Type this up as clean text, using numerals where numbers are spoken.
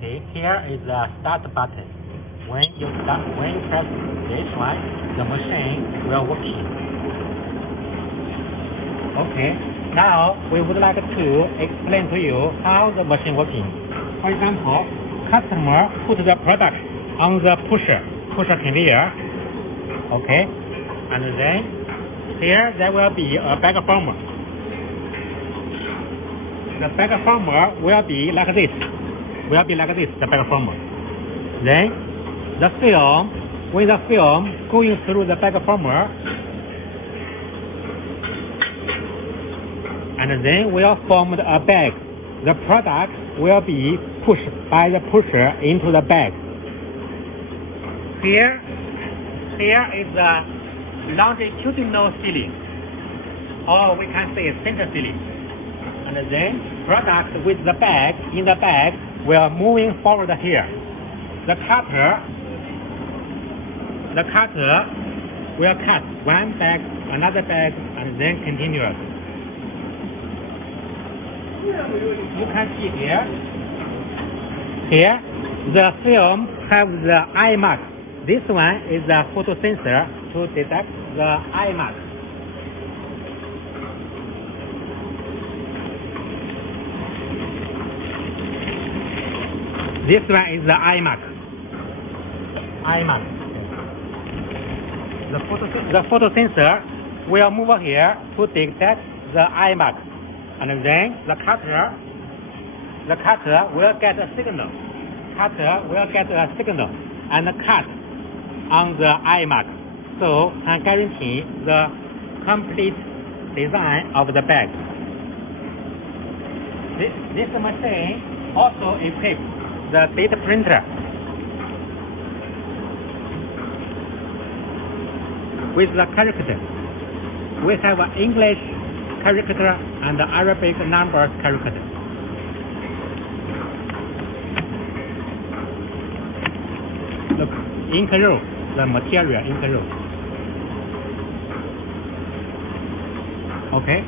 See, here is the start button. When you press this one, the machine will working. Okay. Now we would like to explain to you how the machine working. For example, customer put the product on the pusher conveyor. Okay, and then here there will be a bag former. The bag former will be like this. The bag former. Then the film, when the film going through the bag former, and then will form a bag. The product will be pushed by the pusher into the bag. Here is the longitudinal sealing, or we can say center sealing. And then product with the bag in the bag will moving forward here. The cutter will cut one bag, another bag, and then continuous. You can see here. Here, the film have the eyemark. This one is the photo sensor to detect the eyemark. This one is the eyemark. The photo sensor will move here to detect the eyemark, and then the cutter will get a signal. And cut on the eyemark, so can guarantee the complete design of the bag. This machine also equips the data printer with the character. We have an English character and Arabic numbers character. Look, ink roll, the material ink roll. Okay.